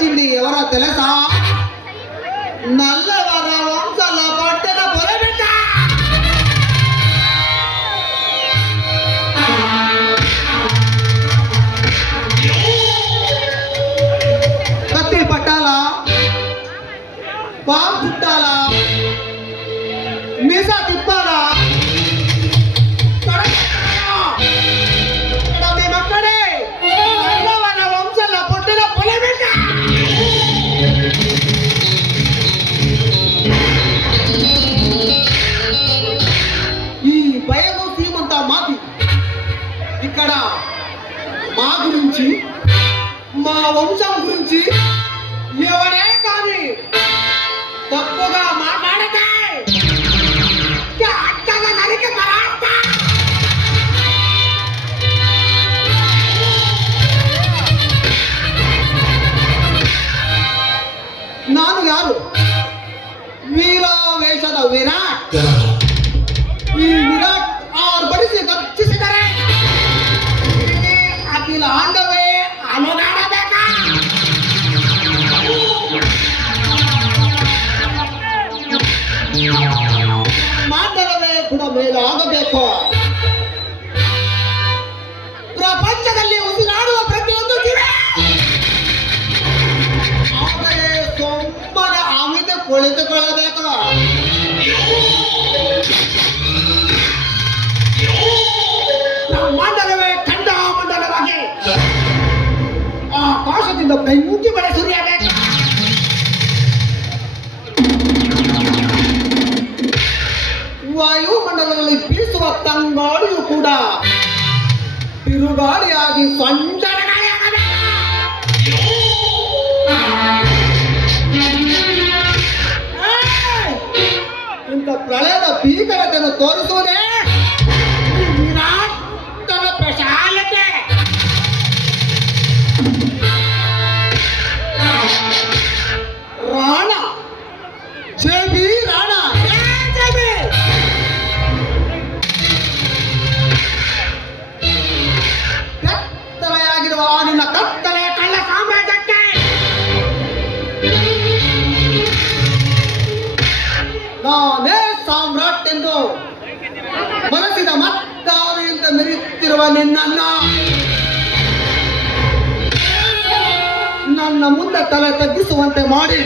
వచ్చింది ఎవరో తెలుసా? నల్ల వంశం గురించి ఎవడే కానీ తప్పుగా ಮಂಡಲವೇ ಖಂಡ ಮಂಡಲವಾಗಿ ಆಕಾಶದಿಂದ ಬೆಂಕಿ ಬಳೆ ಸುರಿಯಬೇಕು. ವಾಯುಮಂಡಲದಲ್ಲಿ ಬೀಸುವ ತಂಗಾಳಿಯು ಕೂಡ ಬಿರುಗಾಳಿಯಾಗಿ ಸಂಚಲನಾಗಬೇಕು ಏಯ್! ಇಂಥ ಪ್ರಳಯದ ಭೀಕರತೆಯನ್ನು ತೋರಿಸುವುದೇ ತಲೆ ತಗ್ಗಿಸುವಂತೆ ಮಾಡಿ.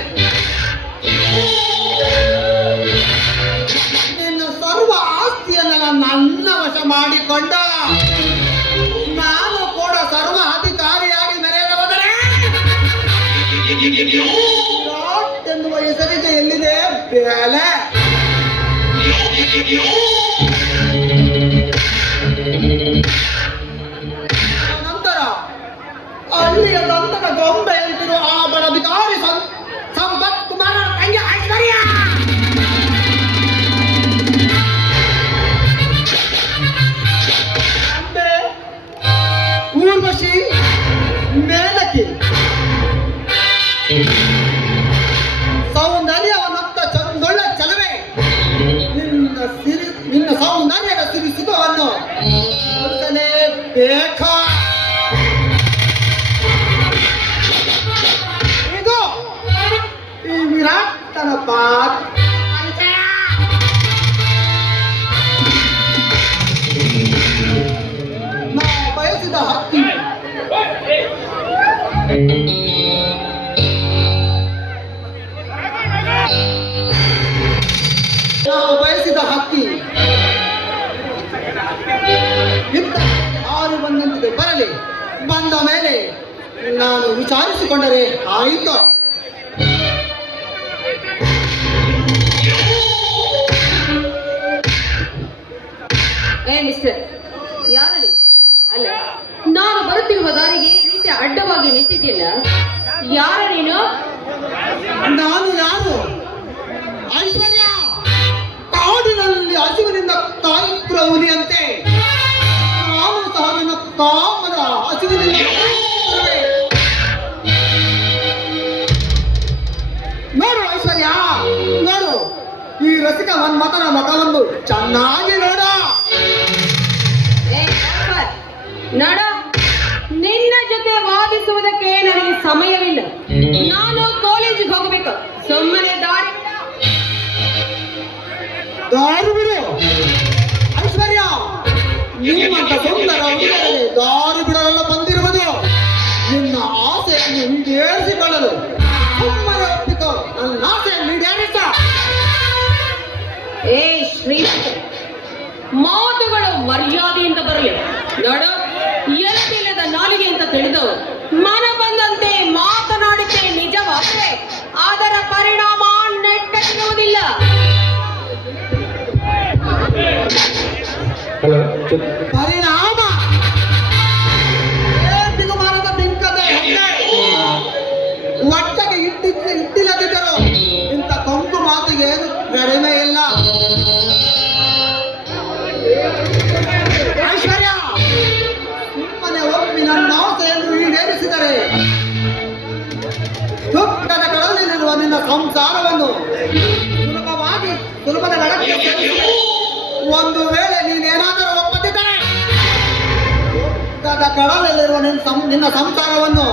ನಿನ್ನ ಸರ್ವ ಆಸ್ತಿಯನ್ನೆಲ್ಲ ನನ್ನ ವಶ ಮಾಡಿಕೊಂಡ. ನಾನು ಕೂಡ ಸರ್ವ ಅಧಿಕಾರಿಯಾಗಿ ಮೆರೆಯಲು ಹೋದರೆ ವಿರಾಟ್ ಎನ್ನುವ ಹೆಸರಿಗೆ ಎಲ್ಲಿದೆ ಬೆಲೆ? ಸೌಂದರ್ಯವನ್ನೊತ್ತ ಚಂದೊಳ್ಳ ಚಲವೇ. ನಿನ್ನ ನಿನ್ನ ಸೌಂದರ್ಯದ ಸಿರಿ ಸುಖವನ್ನು ಅರಿಸಲೇ ಬೇಕಾ? ಇದು ಈ ವಿರಾಟನ ತನ್ನ ಪರಿಚಯ ವಿಚಾರಿಸಿಕೊಂಡರೆ ಆಯಿತು? ಏ ಮಿಸ್ಟರ್ ಅಲ್ಲ ನಾನು ಬರುತ್ತಿರುವ ದಾರಿಗೆ ಈ ರೀತಿ ಅಡ್ಡವಾಗಿ ನಿಂತಿದ್ದಿಲ್ಲ ಯಾರ ನೀನು? ನಾನು ಯಾರು? ಐಶ್ವರ್ಯ ಕಾಡಿನಲ್ಲಿ ಹಸಿವಿನಿಂದ ತಾಯಿ ಹುಲಿಯಂತೆ. ಚೆನ್ನಾಗಿ ನೋಡ. ನಡ. ನಿನ್ನ ಜೊತೆ ವಾದಿಸುವುದಕ್ಕೆ ನನಗೆ ಸಮಯವಿಲ್ಲ. ನಾನು ಕಾಲೇಜಿಗೆ ಹೋಗಬೇಕು. ಸುಮ್ಮನೆ ದಾರಿ. ದಾರು ಬಿಡು. ಐಶ್ವರ್ಯ ನಿಮ್ಮಂತ ಸುಂದರ ಬರಲಿ. ನೋಡು ಎಲ್ಲದ ನಾಲಿಗೆ ಅಂತ ತಿಳಿದು ಮನ ಬಂದಂತೆ ಮಾತನಾಡಿಕೆ ನಿಜವಾದ್ರೆ ಅದರ ಪರಿಣಾಮ ನೆಟ್ಟಗಿರುವುದಿಲ್ಲ. ಹಲೋ ಕಡಲಲ್ಲಿರುವ ನಿನ್ನ ನಿನ್ನ ಸಂಸಾರವನ್ನು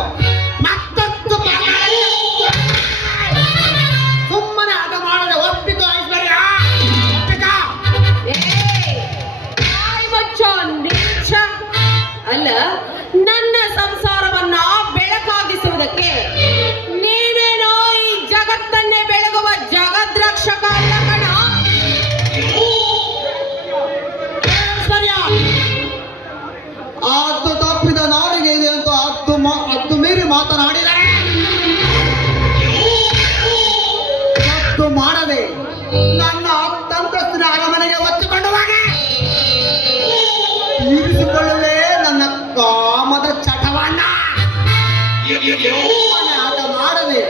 ಆಟ ಮಾಡದೆ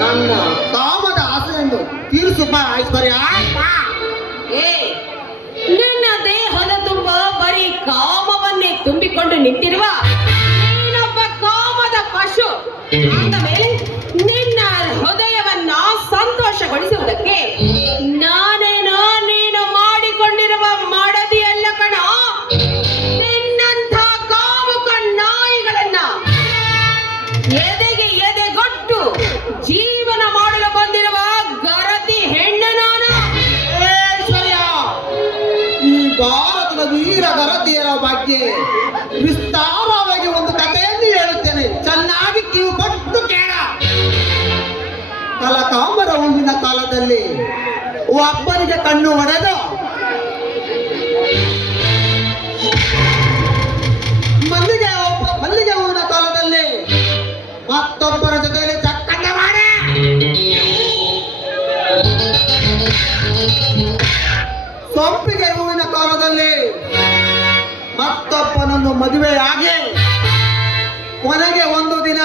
ನನ್ನ ಕಾಮದ ಆಸೆಯನ್ನು ತೀರಿಸು. ಬಾ, ಐಶ್ವರ್ಯ. ನನ್ನ ದೇಹದ ತುಂಬ ಬರೀ ಕಾಮವನ್ನೇ ತುಂಬಿಕೊಂಡು ನಿಂತಿರುವ ಕಾಮದ ಪಶು. ಅಂದ ಮೇಲೆ ನಿನ್ನ ಹೃದಯವನ್ನ ಸಂತೋಷಗೊಳಿಸುವುದಕ್ಕೆ ನಾನೇನೋ ಭಾರತದ ವೀರ ಗರತಿಯರ ಬಗ್ಗೆ ವಿಸ್ತಾರವಾಗಿ ಒಂದು ಕಥೆಯನ್ನು ಹೇಳುತ್ತೇನೆ. ಚೆನ್ನಾಗಿ ಕಿವು ಕೊಟ್ಟು ಕೇಳ. ಕಲಕಾಂಬರ ಹೂವಿನ ಕಾಲದಲ್ಲಿ ಒಬ್ಬನಿಗೆ ಕಣ್ಣು ಹೊಡೆದು ಮದುವೆಯಾಗಿ ಕೊನೆಗೆ ಒಂದು ದಿನ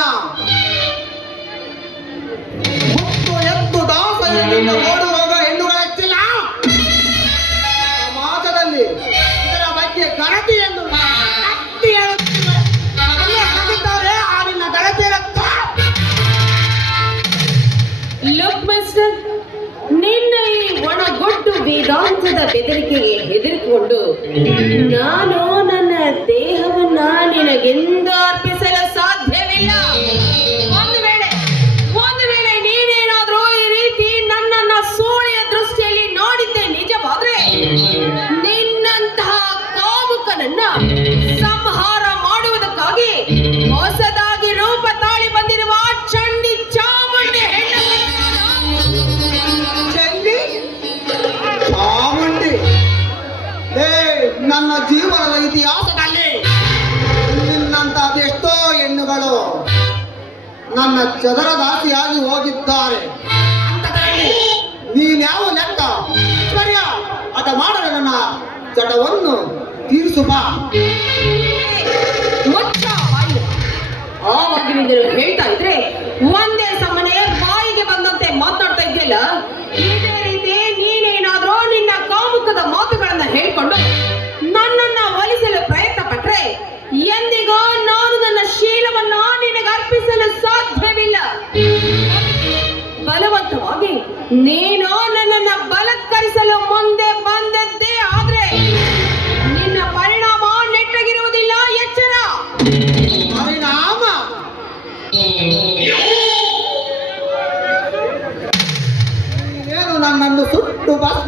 ಹುಟ್ಟು ಎತ್ತು ದಾಸ ಓಡುವಾಗ ಹೆಣ್ಣುಗಳ ಹೆಚ್ಚಿಲ್ಲ. ಸಮಾಜದಲ್ಲಿ ಇದರ ಬಗ್ಗೆ ಗರತಿ ಎಂದು ಲುಕ್ ಮಿಸ್ಟರ್ ನಿನ್ನ ಈ ಒಣಗೊಟ್ಟು ವೇದಾಂತದ ಬೆದರಿಕೆಗೆ ಹೆದರಿಕೊಂಡು ನಾನು ದೇಹವನ್ನ ನಿನಗೆಂದು ಅರ್ಪಿಸಲು ನನ್ನ ಜೀವನದ ಇತಿಹಾಸದಲ್ಲಿ ನಿನ್ನಂತ ಅದೆಷ್ಟೋ ಹೆಣ್ಣುಗಳು ನನ್ನ ಚದರ ದಾಸಿಯಾಗಿ ಹೋಗಿದ್ದಾರೆ ನೀನ್ಯಾವ ಲೆಕ್ಕ ಸರಿಯ ಅದ ಮಾಡಲು ನನ್ನ ಚಟವನ್ನು ತೀರಿಸು ಬಾ. ಆವಾಗಿನಿಂದಲೂ ಹೇಳ್ತಾ ಇದ್ರೆ ಒಂದೇ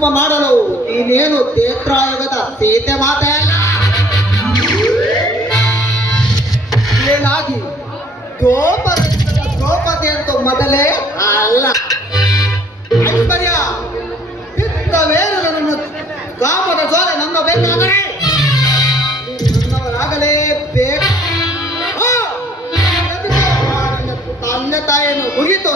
ಭಸ್ಮ ಮಾಡಲು ನೀನೇನು ತೇತ್ರಾಯುಗದ ಸೀತೆ ಮಾತೆ? ಏನಾಗಿ? ದ್ರೌಪದಿ ಅಂತೂ ಮೊದಲೇ? ಅಲ್ಲ. ಐಶ್ವರ್ಯ ಪಿತ್ತವೇನು ನನ್ನ ಕಾಮದ ಜೋರೆ ನನ್ನ ಬೇಕಾದರೆ ನನ್ನವರಾಗಲೇ ಬೇಕು. ತಂದೆ ತಾಯಿಯನ್ನು ಮುಗಿತು